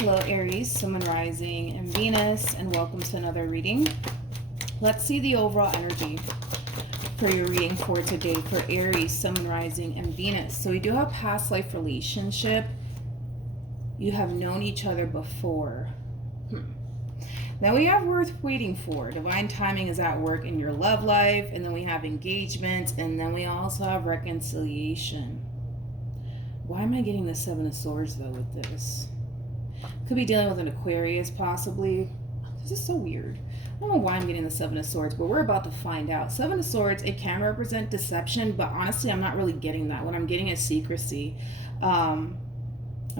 Hello Aries, Sun, Moon, Rising, and Venus, and welcome to another reading. Let's see the overall energy for your reading for today for Aries, Sun, Moon, Rising, and Venus. So we do have past life relationship. You have known each other before. Then we have worth waiting for. Divine timing is at work in your love life, and then we have engagement, and then we also have reconciliation. Why am I getting the Seven of Swords though with this? Could be dealing with an Aquarius possibly. This is so weird. I don't know why I'm getting the Seven of Swords, but we're about to find out. Seven of Swords, it can represent deception, but honestly, I'm not really getting that. What I'm getting is secrecy. I'm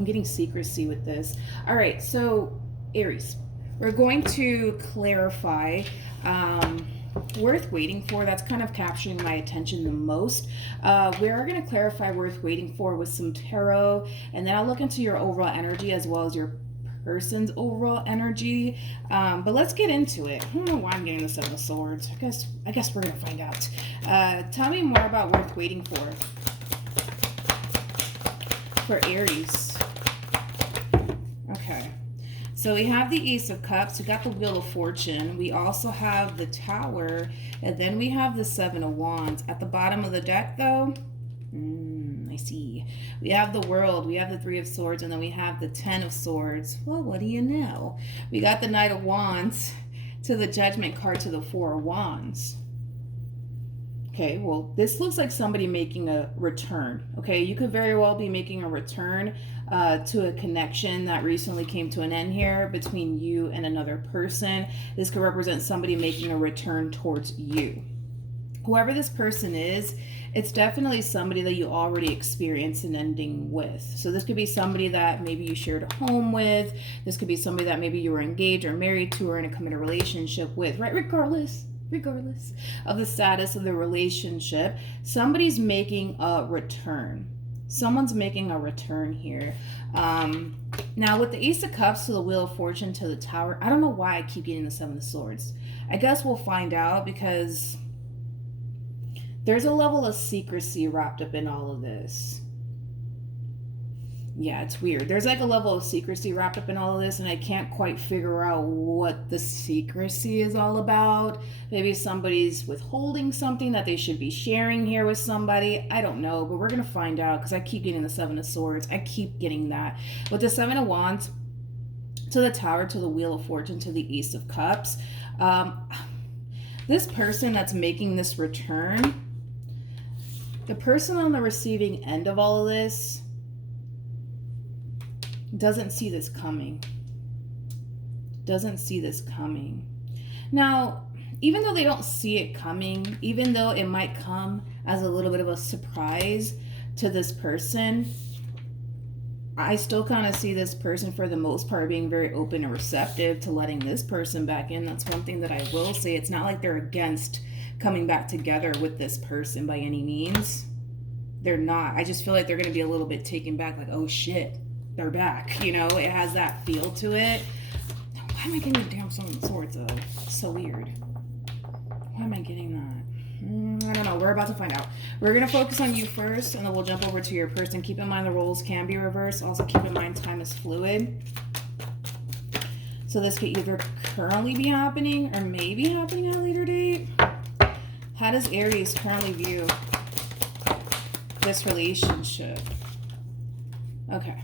getting secrecy with this. All right, so Aries, we're going to clarify worth waiting for. That's kind of capturing my attention the most. We are going to clarify worth waiting for with some tarot, and then I'll look into your overall energy as well as your person's overall energy. But let's get into it. I don't know why I'm getting the Seven of Swords. I guess we're gonna find out. Tell me more about worth waiting for Aries. Okay. So we have the Ace of Cups, we got the Wheel of Fortune, we also have the Tower, and then we have the Seven of Wands. At the bottom of the deck though, I see. We have the World, we have the Three of Swords, and then we have the Ten of Swords. Well, what do you know? We got the Knight of Wands to the Judgment card to the Four of Wands. Okay, well, this looks like somebody making a return. Okay, you could very well be making a return to a connection that recently came to an end here between you and another person. This could represent somebody making a return towards you. Whoever this person is, it's definitely somebody that you already experienced an ending with. So this could be somebody that maybe you shared a home with. This could be somebody that maybe you were engaged or married to or in a committed relationship with, right? Regardless of the status of the relationship, somebody's making a return. Someone's making a return here. Now with the Ace of Cups to the Wheel of Fortune to the Tower, I don't know why I keep getting the Seven of Swords. I guess we'll find out because there's a level of secrecy wrapped up in all of this. Yeah, it's weird. There's like a level of secrecy wrapped up in all of this, and I can't quite figure out what the secrecy is all about. Maybe somebody's withholding something that they should be sharing here with somebody. I don't know, but we're going to find out because I keep getting the Seven of Swords. I keep getting that. With the Seven of Wands to the Tower, to the Wheel of Fortune, to the Ace of Cups, this person that's making this return, the person on the receiving end of all of this doesn't see this coming. Doesn't see this coming. Now, even though they don't see it coming, even though it might come as a little bit of a surprise to this person, I still kind of see this person for the most part being very open and receptive to letting this person back in. That's one thing that I will say. It's not like they're against coming back together with this person by any means. They're not. I just feel like they're going to be a little bit taken back, like, oh shit, they're back. You know, it has that feel to it. Why am I getting the damn Seven of Swords though? It's so weird. Why am I getting that? I don't know. We're about to find out. We're going to focus on you first, and then we'll jump over to your person. Keep in mind the roles can be reversed. Also keep in mind time is fluid. So this could either currently be happening or maybe happening at a later date. How does Aries currently view this relationship? Okay,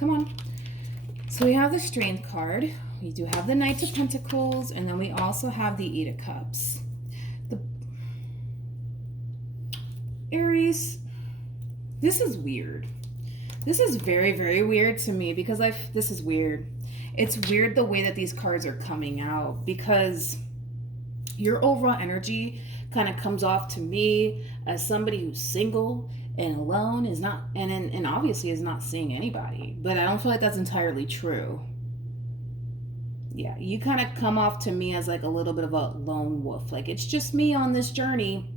come on. So we have the Strength card. We do have the Knight of Pentacles, and then we also have the Eight of Cups. Aries, this is weird. This is very, very weird to me because this is weird. It's weird the way that these cards are coming out because your overall energy kind of comes off to me as somebody who's single and alone, is not, and obviously is not seeing anybody. But I don't feel like that's entirely true. Yeah, you kind of come off to me as like a little bit of a lone wolf. Like, it's just me on this journey.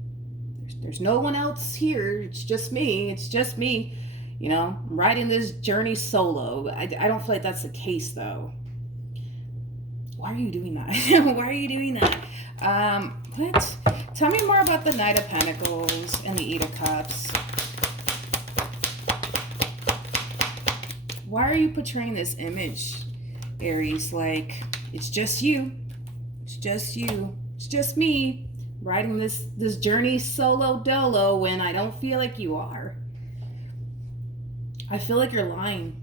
There's no one else here. It's just me. It's just me. You know, I'm riding this journey solo. I don't feel like that's the case though. Why are you doing that? Why are you doing that? What? Tell me more about the Knight of Pentacles and the Eight of Cups. Why are you portraying this image, Aries? Like, it's just you. It's just you. It's just me riding this journey solo dolo when I don't feel like you are. I feel like you're lying.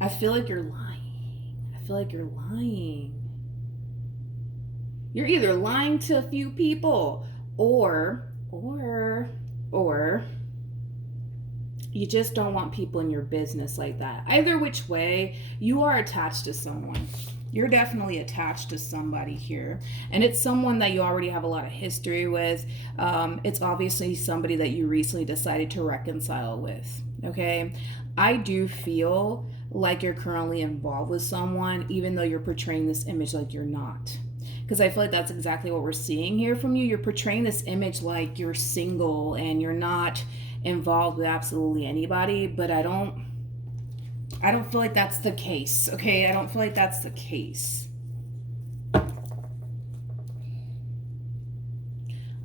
I feel like you're lying. I feel like you're lying. You're either lying to a few people or you just don't want people in your business like that. Either which way, you are attached to someone. You're definitely attached to somebody here. And it's someone that you already have a lot of history with. It's obviously somebody that you recently decided to reconcile with. Okay? I do feel like you're currently involved with someone, even though you're portraying this image like you're not. Because I feel like that's exactly what we're seeing here from you. You're portraying this image like you're single and you're not involved with absolutely anybody, but I don't feel like that's the case. Okay, I don't feel like that's the case.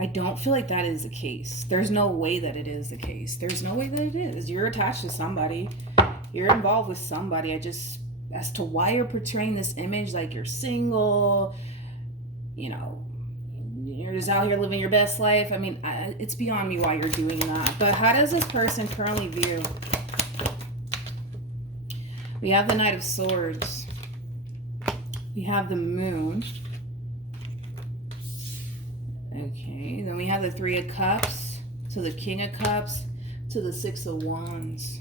I don't feel like that is the case. There's no way that it is the case. There's no way that it is. You're attached to somebody. You're involved with somebody. As to why you're portraying this image like you're single, you know, you're just out here living your best life. I mean, it's beyond me why you're doing that. But how does this person currently view? We have the Knight of Swords. We have the Moon. Okay, then we have the Three of Cups to the King of Cups to the Six of Wands.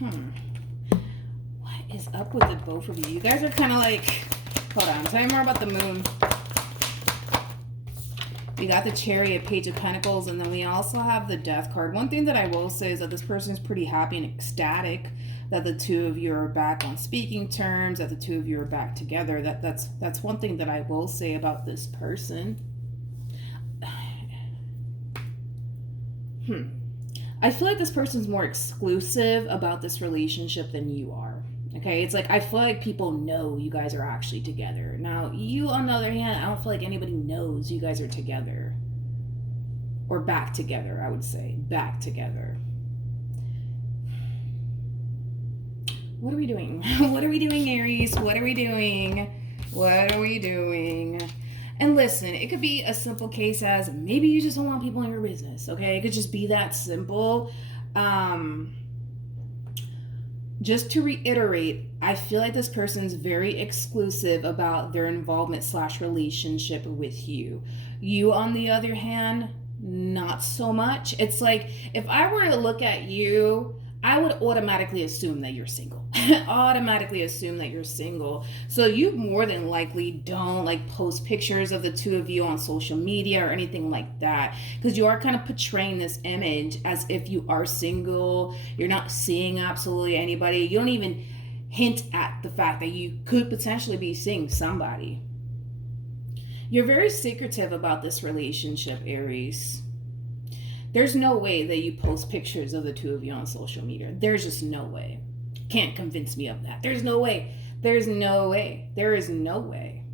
What is up with the both of you? You guys are kind of like, hold on, tell me more about the Moon. We got the Chariot, Page of Pentacles, and then we also have the Death card. One thing that I will say is that this person is pretty happy and ecstatic that the two of you are back on speaking terms, that the two of you are back together. That's one thing that I will say about this person. I feel like this person's more exclusive about this relationship than you are. Okay, it's like I feel like people know you guys are actually together. Now, you, on the other hand, I don't feel like anybody knows you guys are together. Or back together, I would say. Back together. What are we doing? What are we doing, Aries? What are we doing? What are we doing? And listen, it could be a simple case as maybe you just don't want people in your business, okay? It could just be that simple. Just to reiterate, I feel like this person's very exclusive about their involvement / relationship with you. You, on the other hand, not so much. It's like, if I were to look at you, I would automatically assume that you're single. Automatically assume that you're single. So you more than likely don't like post pictures of the two of you on social media or anything like that, because you are kind of portraying this image as if you are single. You're not seeing absolutely anybody. You don't even hint at the fact that you could potentially be seeing somebody. You're very secretive about this relationship, Aries. There's no way that you post pictures of the two of you on social media. There's just no way. Can't convince me of that. There's no way. There's no way. There is no way.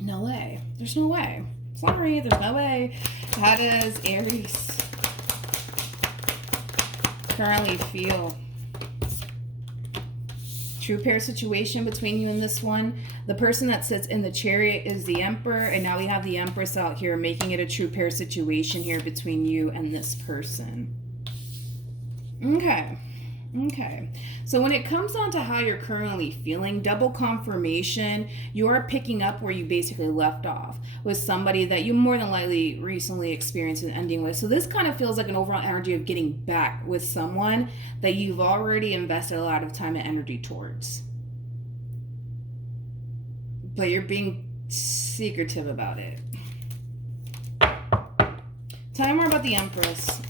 No way. There's no way. Sorry, there's no way. How does Aries currently feel? True pair situation between you and this one. The person that sits in the Chariot is the Emperor, and now we have the Empress out here, making it a true pair situation here between you and this person. Okay. So when it comes on to how you're currently feeling, double confirmation, you're picking up where you basically left off with somebody that you more than likely recently experienced an ending with. So this kind of feels like an overall energy of getting back with someone that you've already invested a lot of time and energy towards. But you're being secretive about it. Tell me more about the Empress.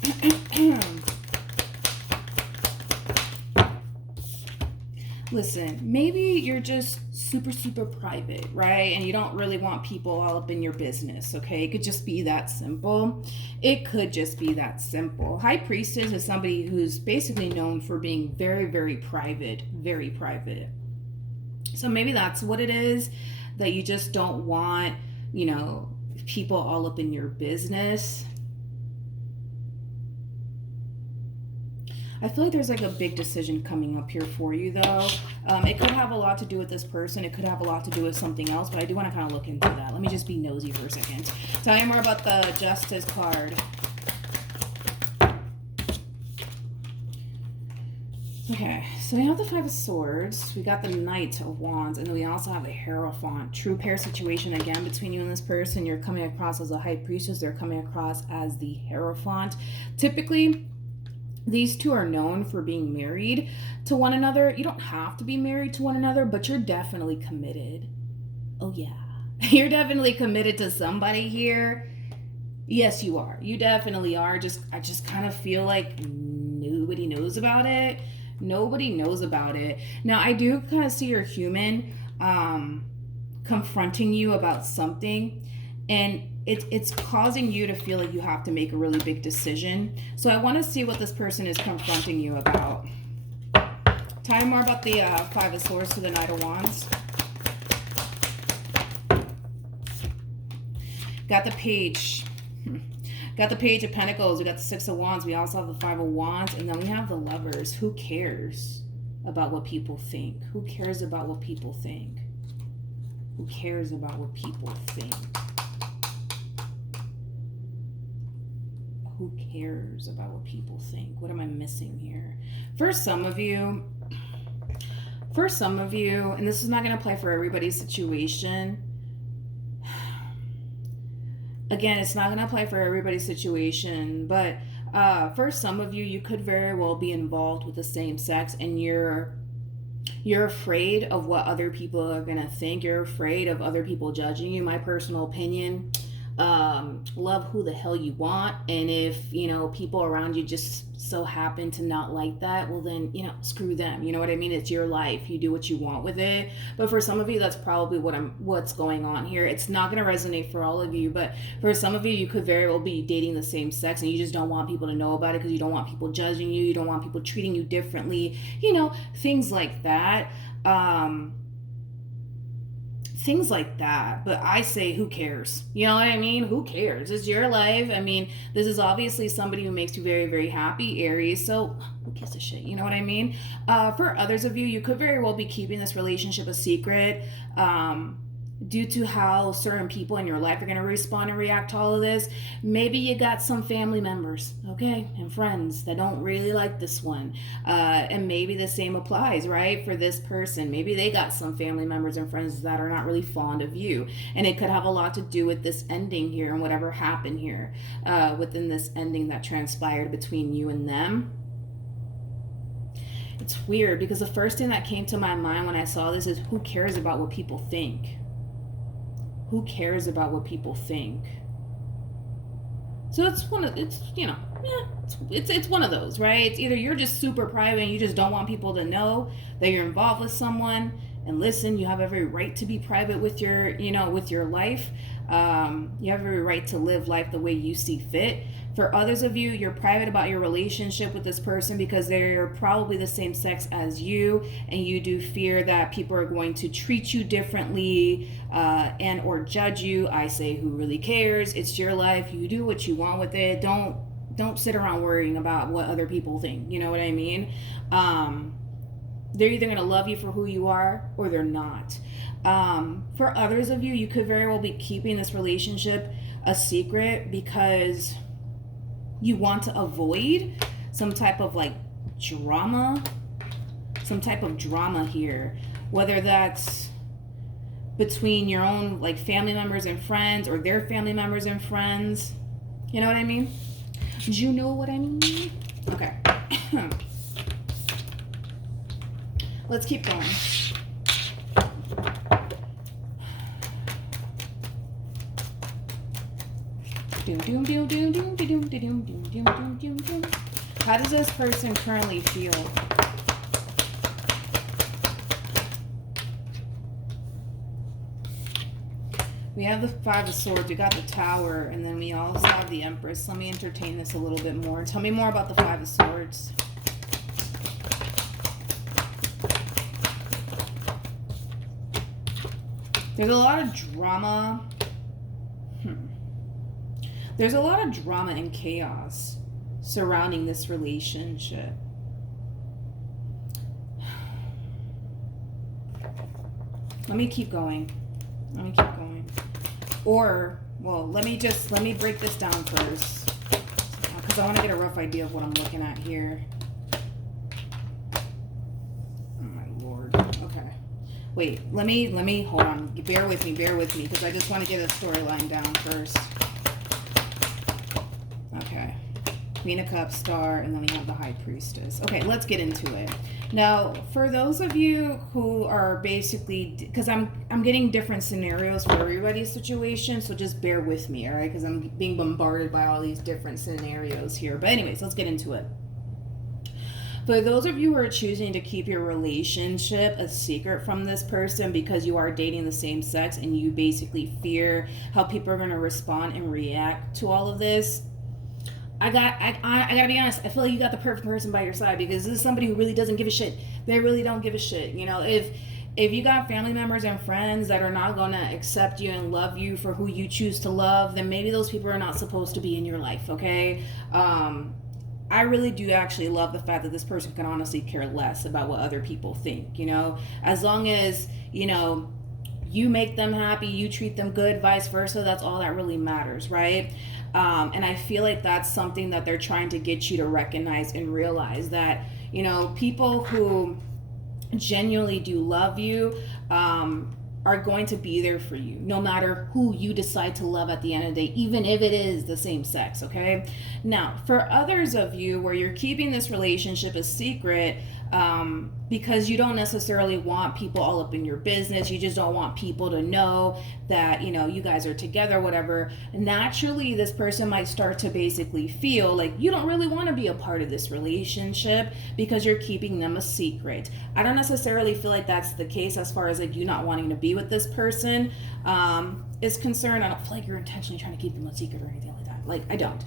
Listen, maybe you're just super private, right? And you don't really want people all up in your business, okay? It could just be that simple. It could just be that simple. High Priestess is somebody who's basically known for being very private, very private. So maybe that's what it is, that you just don't want, you know, people all up in your business. I feel like there's like a big decision coming up here for you, though. It could have a lot to do with this person. It could have a lot to do with something else, but I do want to kind of look into that. Let me just be nosy for a second. Tell me more about the Justice card. Okay, so we have the Five of Swords, we got the Knight of Wands, and then we also have the Hierophant. True pair situation again between you and this person. You're coming across as a High Priestess, they're coming across as the Hierophant. Typically, these two are known for being married to one another. You don't have to be married to one another, but you're definitely committed. Oh yeah, you're definitely committed to somebody here. Yes, you are. You definitely are. I just kind of feel like nobody knows about it. Nobody knows about it. Now, I do kind of see your human confronting you about something, and it's causing you to feel like you have to make a really big decision. So I want to see what this person is confronting you about. Tell me more about the Five of Swords to the Knight of Wands. Got the Page. Got the Page of Pentacles. We got the Six of Wands. We also have the Five of Wands. And then we have the Lovers. Who cares about what people think? Who cares about what people think? Who cares about what people think? Who cares about what people think? What am I missing here? For some of you, and this is not going to apply for everybody's situation. Again, it's not going to apply for everybody's situation, but for some of you, you could very well be involved with the same sex, and you're afraid of what other people are going to think. You're afraid of other people judging you. My personal opinion, love who the hell you want, and if people around you just so happen to not like that, well then screw them. You know what I mean? It's your life. You do what you want with it. But for some of you, that's probably what's going on here. It's not going to resonate for all of you, but for some of you, you could very well be dating the same sex, and you just don't want people to know about it because you don't want people judging you. You don't want people treating you differently. Things like that. Things like that. But I say, who cares? You know what I mean? Who cares? It's your life. I mean, this is obviously somebody who makes you very, very happy, Aries. So who gives a shit? You know what I mean? For others of you, you could very well be keeping this relationship a secret due to how certain people in your life are going to respond and react to all of this. Maybe you got some family members, okay, and friends that don't really like this one. And maybe the same applies, right, for this person. Maybe they got some family members and friends that are not really fond of you. And it could have a lot to do with this ending here and whatever happened here within this ending that transpired between you and them. It's weird because the first thing that came to my mind when I saw this is, who cares about what people think? Who cares about what people think? So it's one of those, right? It's either you're just super private and you just don't want people to know that you're involved with someone. And listen, you have every right to be private with your life. You have every right to live life the way you see fit. For others of you, you're private about your relationship with this person because they're probably the same sex as you, and you do fear that people are going to treat you differently and or judge you. I say, who really cares? It's your life. You do what you want with it. Don't sit around worrying about what other people think. You know what I mean? They're either going to love you for who you are or they're not. For others of you, you could very well be keeping this relationship a secret because you want to avoid some type of drama here, whether that's between your own family members and friends or their family members and friends. You know what I mean? Do you know what I mean? Okay. Let's keep going. How does this person currently feel? We have the Five of Swords, we got the Tower, and then we also have the Empress. Let me entertain this a little bit more. Tell me more about the Five of Swords. There's a lot of drama. There's a lot of drama and chaos surrounding this relationship. Let me keep going. Or, well, let me break this down first, because I want to get a rough idea of what I'm looking at here. Oh my Lord. Okay. Wait, let me, hold on. Bear with me, because I just want to get a storyline down first. Okay. Queen of Cups, Star, and then we have the High Priestess. Okay, let's get into it. Now, for those of you who are basically, because I'm getting different scenarios for everybody's situation, so just bear with me, all right? Because I'm being bombarded by all these different scenarios here. But anyways, let's get into it. For those of you who are choosing to keep your relationship a secret from this person because you are dating the same sex and you basically fear how people are going to respond and react to all of this, I gotta be honest, I feel like you got the perfect person by your side, because this is somebody who really doesn't give a shit. They really don't give a shit. You know, if you got family members and friends that are not gonna accept you and love you for who you choose to love, then maybe those people are not supposed to be in your life, okay? I really do actually love the fact that this person can honestly care less about what other people think, you know? As long as, you know, you make them happy, you treat them good, vice versa, that's all that really matters, right? And I feel like that's something that they're trying to get you to recognize and realize, that, you know, people who genuinely do love you are going to be there for you, no matter who you decide to love at the end of the day, even if it is the same sex, okay? Now, for others of you where you're keeping this relationship a secret, because you don't necessarily want people all up in your business, you just don't want people to know that, you know, you guys are together, whatever, naturally this person might start to basically feel like you don't really want to be a part of this relationship because you're keeping them a secret. I don't necessarily feel like that's the case as far as like you not wanting to be with this person is concerned. I don't feel like you're intentionally trying to keep them a secret or anything like that. Like, I don't.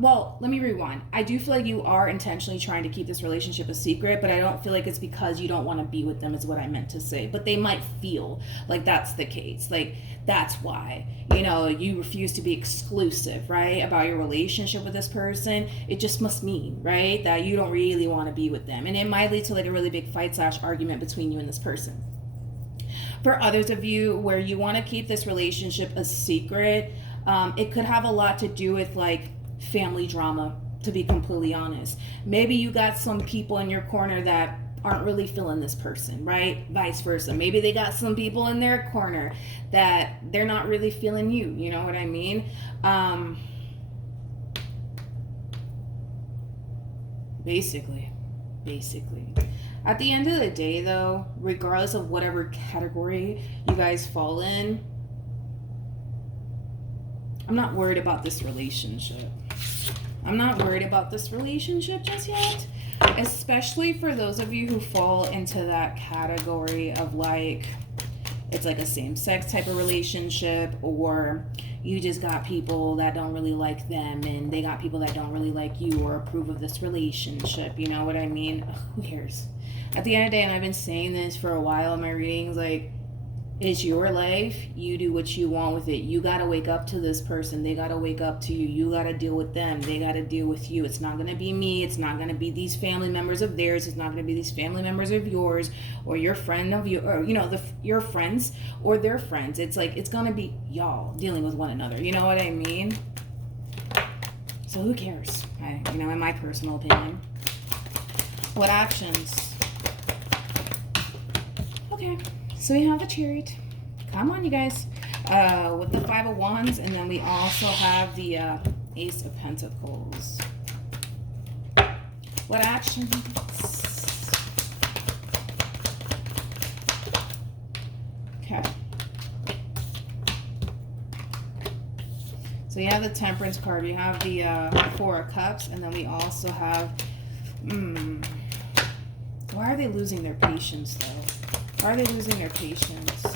Well, let me rewind. I do feel like you are intentionally trying to keep this relationship a secret, but I don't feel like it's because you don't want to be with them, is what I meant to say. But they might feel like that's the case. Like, that's why, you know, you refuse to be exclusive, right, about your relationship with this person. It just must mean, right, that you don't really want to be with them. And it might lead to like a really big fight/argument between you and this person. For others of you where you want to keep this relationship a secret, it could have a lot to do with like family drama, to be completely honest. Maybe you got some people in your corner that aren't really feeling this person, right? Vice versa. Maybe they got some people in their corner that they're not really feeling you. You know what I mean? Basically. At the end of the day, though, regardless of whatever category you guys fall in, I'm not worried about this relationship. I'm not worried about this relationship just yet. Especially for those of you who fall into that category of like, it's like a same-sex type of relationship, or you just got people that don't really like them and they got people that don't really like you or approve of this relationship. You know what I mean? Ugh, who cares? At the end of the day, and I've been saying this for a while in my readings, like, it's your life. You do what you want with it. You got to wake up to this person. They got to wake up to you. You got to deal with them. They got to deal with you. It's not going to be me. It's not going to be these family members of theirs. It's not going to be these family members of yours, or your friend of you, or, you know, your friends or their friends. It's like, it's going to be y'all dealing with one another. You know what I mean? So who cares? You know, in my personal opinion. What actions? Okay. So we have the Chariot. Come on, you guys. With the Five of Wands, and then we also have the Ace of Pentacles. What actions? Okay. So you have the Temperance card. We have the Four of Cups, and then we also have... Why are they losing their patience, though? Why are they losing their patience?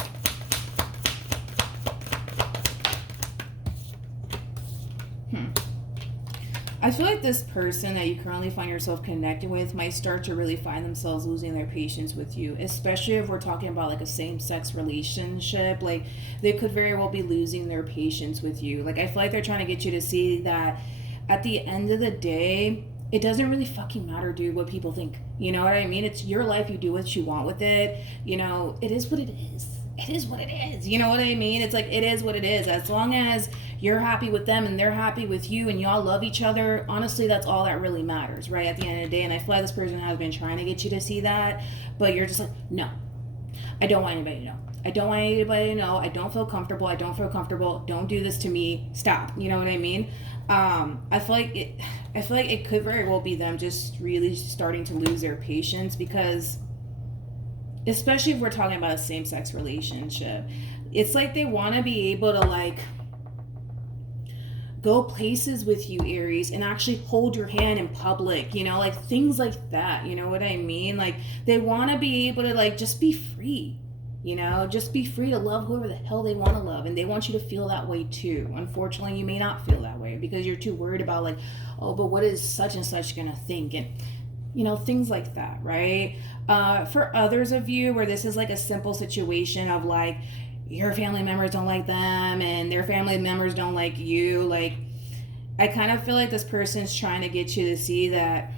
I feel like this person that you currently find yourself connected with might start to really find themselves losing their patience with you, especially if we're talking about like a same-sex relationship. Like, they could very well be losing their patience with you. Like, I feel like they're trying to get you to see that at the end of the day, it doesn't really fucking matter, dude, what people think. You know what I mean? It's your life. You do what you want with it. You know, it is what it is. It is what it is. You know what I mean? It's like, it is what it is. As long as you're happy with them and they're happy with you and y'all love each other, honestly, that's all that really matters, right? At the end of the day. And I feel like this person has been trying to get you to see that, but you're just like, no, I don't want anybody to know. I don't want anybody to know. I don't feel comfortable. I don't feel comfortable. Don't do this to me. Stop. You know what I mean? I feel like it could very well be them just really starting to lose their patience, because especially if we're talking about a same-sex relationship, it's like they want to be able to like go places with you, Aries, and actually hold your hand in public, you know, like things like that. You know what I mean? Like they want to be able to like just be free. You know, just be free to love whoever the hell they want to love. And they want you to feel that way too. Unfortunately, you may not feel that way because you're too worried about like, oh, but what is such and such going to think? And, you know, things like that, right? For others of you where this is like a simple situation of like, your family members don't like them and their family members don't like you. Like, I kind of feel like this person's trying to get you to see that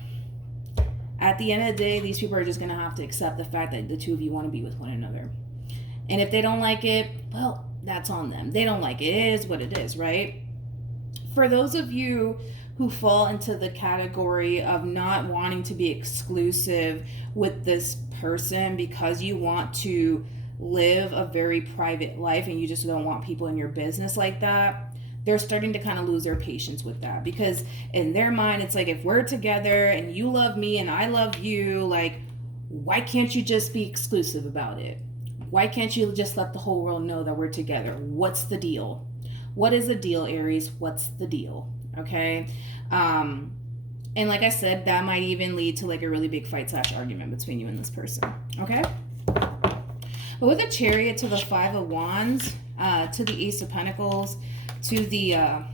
at the end of the day, these people are just going to have to accept the fact that the two of you want to be with one another. And if they don't like it, well, that's on them. They don't like it. It is what it is, right? For those of you who fall into the category of not wanting to be exclusive with this person because you want to live a very private life and you just don't want people in your business like that, they're starting to kind of lose their patience with that, because in their mind, it's like, if we're together and you love me and I love you, like, why can't you just be exclusive about it? Why can't you just let the whole world know that we're together? What's the deal? What is the deal, Aries? What's the deal? Okay. And like I said, that might even lead to like a really big fight / argument between you and this person. Okay. But with the Chariot to the 5 of Wands, to the Ace of Pentacles, to the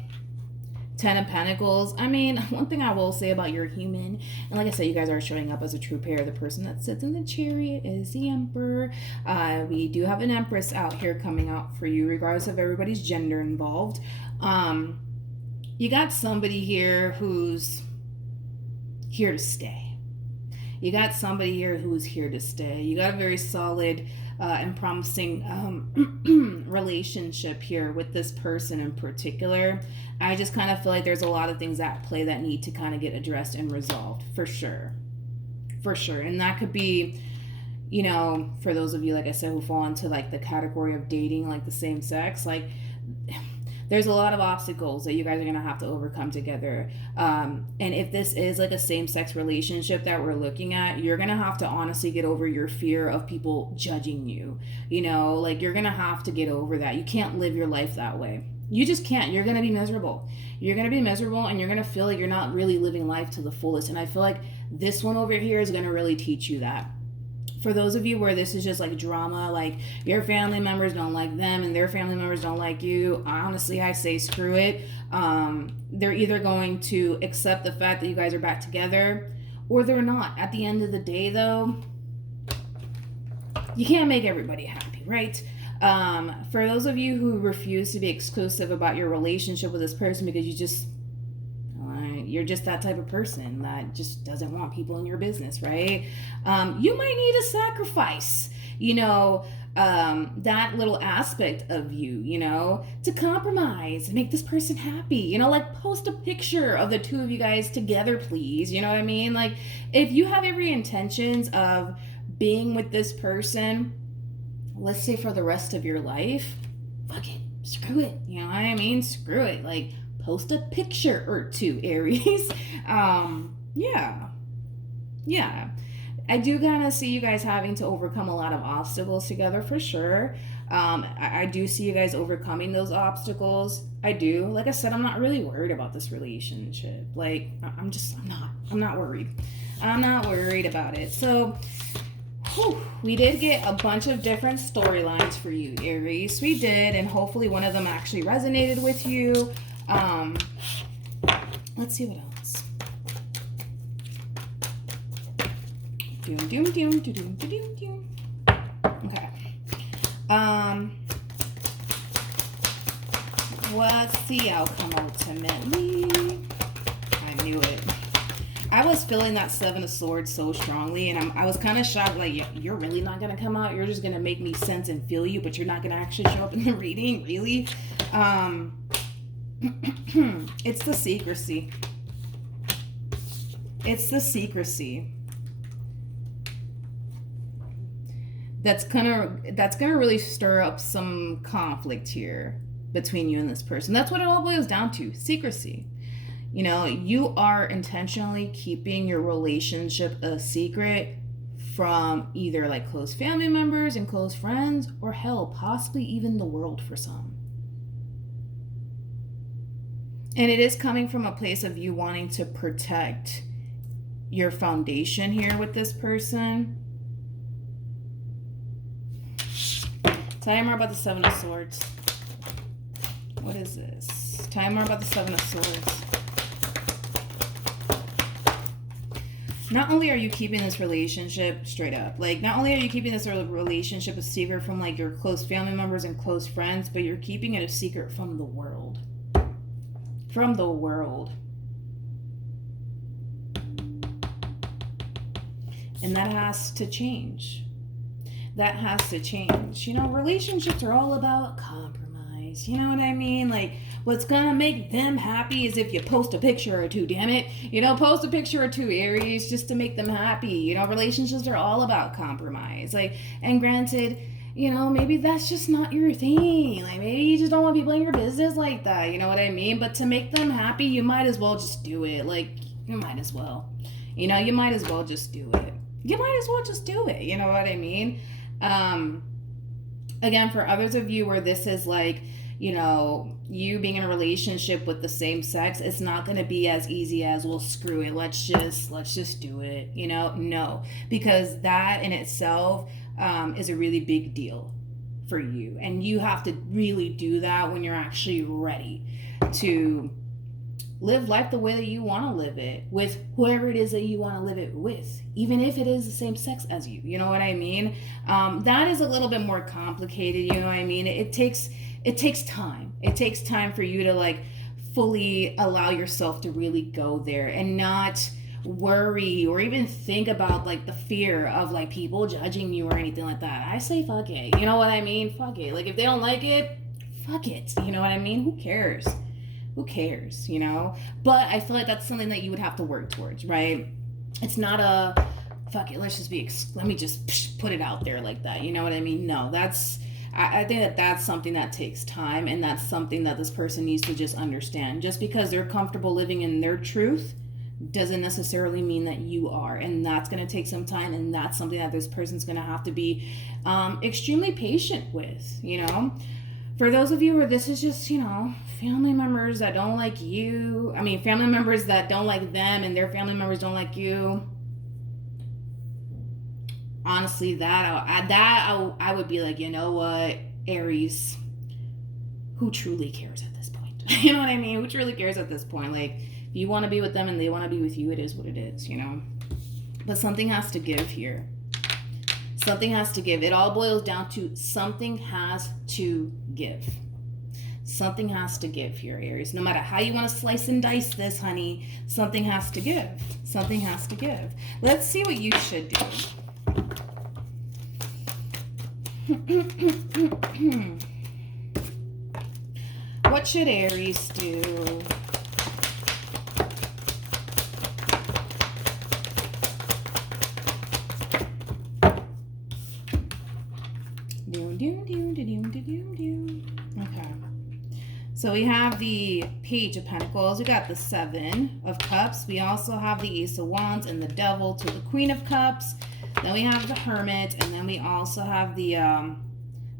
10 of Pentacles. I mean, one thing I will say about your human, and like I said, you guys are showing up as a true pair. The person that sits in the Chariot is the Emperor. We do have an Empress out here coming out for you, regardless of everybody's gender involved. You got somebody here who's here to stay. You got somebody here who's here to stay. You got a very solid and promising relationship here with this person in particular. I just kind of feel like there's a lot of things at play that need to kind of get addressed and resolved, for sure. For sure. And that could be, you know, for those of you, like I said, who fall into like the category of dating like the same sex, like there's a lot of obstacles that you guys are going to have to overcome together. And if this is like a same-sex relationship that we're looking at, you're going to have to honestly get over your fear of people judging you. You know, like you're going to have to get over that. You can't live your life that way. You just can't. You're going to be miserable. You're going to be miserable and you're going to feel like you're not really living life to the fullest. And I feel like this one over here is going to really teach you that. For those of you where this is just like drama, like your family members don't like them and their family members don't like you, honestly, I say screw it. They're either going to accept the fact that you guys are back together or they're not. At the end of the day, though, you can't make everybody happy, right? For those of you who refuse to be exclusive about your relationship with this person because you're just that type of person that just doesn't want people in your business, right? You might need a sacrifice, you know, that little aspect of you, you know, to compromise and make this person happy, you know, like post a picture of the two of you guys together, please. You know what I mean? Like if you have every intentions of being with this person, let's say for the rest of your life, fuck it, screw it. You know what I mean? Screw it. Like, post a picture or two, Aries. Yeah. I do kind of see you guys having to overcome a lot of obstacles together, for sure. I do see you guys overcoming those obstacles. I do. Like I said, I'm not really worried about this relationship. Like, I'm not worried. I'm not worried about it. So, we did get a bunch of different storylines for you, Aries. We did, and hopefully one of them actually resonated with you. Let's see what else. Okay. What's the outcome ultimately? I knew it. I was feeling that Seven of Swords so strongly, and I was kind of shocked. Like, you're really not gonna come out. You're just gonna make me sense and feel you, but you're not gonna actually show up in the reading, really. It's the secrecy. It's the secrecy that's gonna really stir up some conflict here between you and this person. That's what it all boils down to: secrecy. You know, you are intentionally keeping your relationship a secret from either like close family members and close friends, or hell, possibly even the world for some. And it is coming from a place of you wanting to protect your foundation here with this person. Tell me more about the Seven of Swords. What is this? Tell me more about the Seven of Swords. Not only are you keeping this relationship straight up, like, not only are you keeping this relationship a secret from like your close family members and close friends, but you're keeping it a secret from the world. From the world. And that has to change. That has to change. You know, relationships are all about compromise. You know what I mean? Like, what's gonna make them happy is if you post a picture or two, damn it. You know, post a picture or two, Aries, just to make them happy. You know, relationships are all about compromise. Like, and granted, you know, maybe that's just not your thing. Like, maybe you just don't want people in your business like that. You know what I mean? But to make them happy, you might as well just do it. Like, you might as well. You know, you might as well just do it. You might as well just do it. You know what I mean? Again, for others of you where this is like, you know, you being in a relationship with the same sex, it's not going to be as easy as, well, screw it, let's just do it, you know? No, because that in itself is a really big deal for you, and you have to really do that when you're actually ready to live life the way that you want to live it, with whoever it is that you want to live it with, even if it is the same sex as you. You know what I mean? That is a little bit more complicated. You know what I mean? It takes time. It takes time for you to like fully allow yourself to really go there and not worry or even think about like the fear of like people judging you or anything like that. I say fuck it. You know what I mean? Fuck it. Like, if they don't like it, fuck it. You know what I mean? Who cares? Who cares, you know? But I feel like that's something that you would have to work towards, right? It's not a, fuck it, let me just put it out there like that. You know what I mean? No, I think that that's something that takes time, and that's something that this person needs to just understand. Just because they're comfortable living in their truth doesn't necessarily mean that you are, and that's going to take some time, and that's something that this person's going to have to be extremely patient with, you know? For those of you where this is just, you know, family members that don't like you, family members that don't like them and their family members don't like you, honestly, I would be like, you know what, Aries, who truly cares at this point? You know what I mean? Who truly cares at this point? Like, if you want to be with them and they want to be with you, it is what it is, you know? But something has to give here. Something has to give. It all boils down to something has to give. Something has to give here, Aries. No matter how you want to slice and dice this, honey, something has to give. Something has to give. Let's see what you should do. What should Aries do? Okay. So we have the Page of Pentacles. We got the Seven of Cups. We also have the Ace of Wands and the Devil to the Queen of Cups. Then we have the Hermit, and then we also have the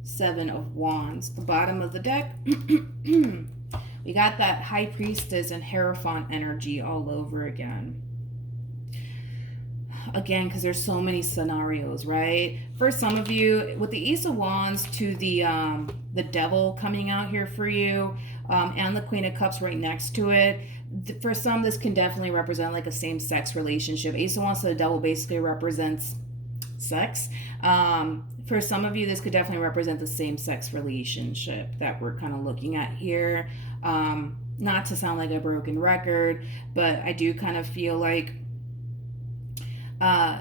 Seven of Wands. The bottom of the deck, we got that High Priestess and Hierophant energy all over again. Again, because there's so many scenarios, right? For some of you, with the Ace of Wands to the Devil coming out here for you, and the Queen of Cups right next to it, for some, this can definitely represent like a same-sex relationship. Ace of Wands to the Devil basically represents sex. For some of you, this could definitely represent the same-sex relationship that we're kind of looking at here. Not to sound like a broken record, but I do kind of feel like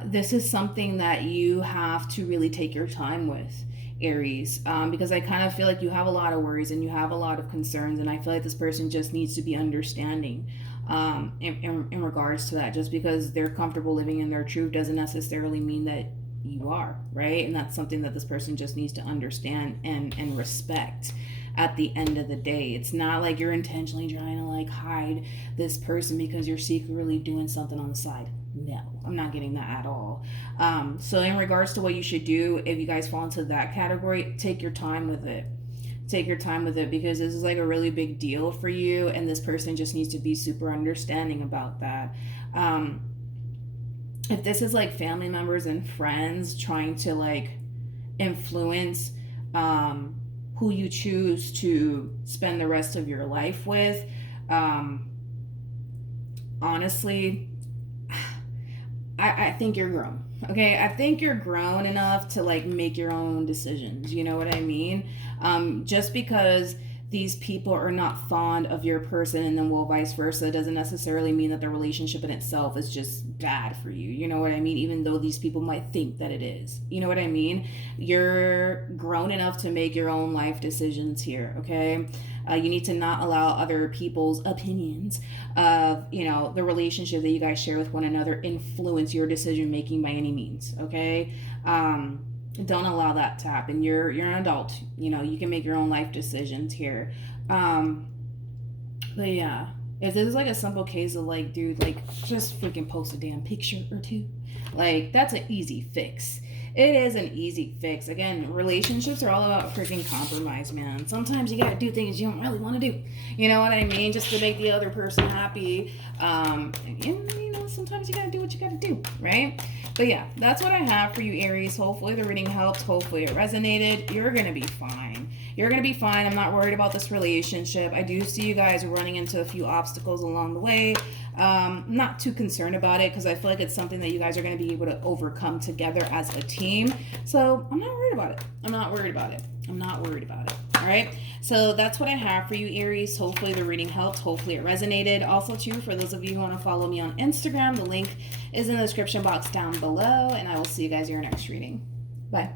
This is something that you have to really take your time with, Aries, because I kind of feel like you have a lot of worries and you have a lot of concerns, and I feel like this person just needs to be understanding in regards to that. Just because they're comfortable living in their truth doesn't necessarily mean that you are, right? And that's something that this person just needs to understand and respect. At the end of the day, it's not like you're intentionally trying to like hide this person because you're secretly doing something on the side. No, I'm not getting that at all. So in regards to what you should do, if you guys fall into that category, take your time with it. Take your time with it, because this is like a really big deal for you, and this person just needs to be super understanding about that. If this is like family members and friends trying to like influence who you choose to spend the rest of your life with, honestly, I think you're grown. Okay, I think you're grown enough to like make your own decisions. You know what I mean? Just because these people are not fond of your person, and then well vice versa, doesn't necessarily mean that the relationship in itself is just bad for you. You know what I mean? Even though these people might think that it is. You know what I mean? You're grown enough to make your own life decisions here, okay? You need to not allow other people's opinions of, you know, the relationship that you guys share with one another influence your decision making by any means, okay? Don't allow that to happen. You're an adult. You know, you can make your own life decisions here. But yeah, if this is like a simple case of like, dude, like just freaking post a damn picture or two, like that's an easy fix. It is an easy fix. Again, relationships are all about freaking compromise, man. Sometimes you gotta do things you don't really want to do. You know what I mean? Just to make the other person happy. And you know, sometimes you gotta do what you gotta do, right? But yeah, that's what I have for you, Aries. Hopefully the reading helped. Hopefully it resonated. You're gonna be fine. You're gonna be fine. I'm not worried about this relationship. I do see you guys running into a few obstacles along the way. Not too concerned about it, because I feel like it's something that you guys are going to be able to overcome together as a team. So I'm not worried about it. I'm not worried about it. I'm not worried about it. All right. So that's what I have for you, Aries. Hopefully the reading helped. Hopefully it resonated. Also, too, for those of you who want to follow me on Instagram, the link is in the description box down below. And I will see you guys in your next reading. Bye.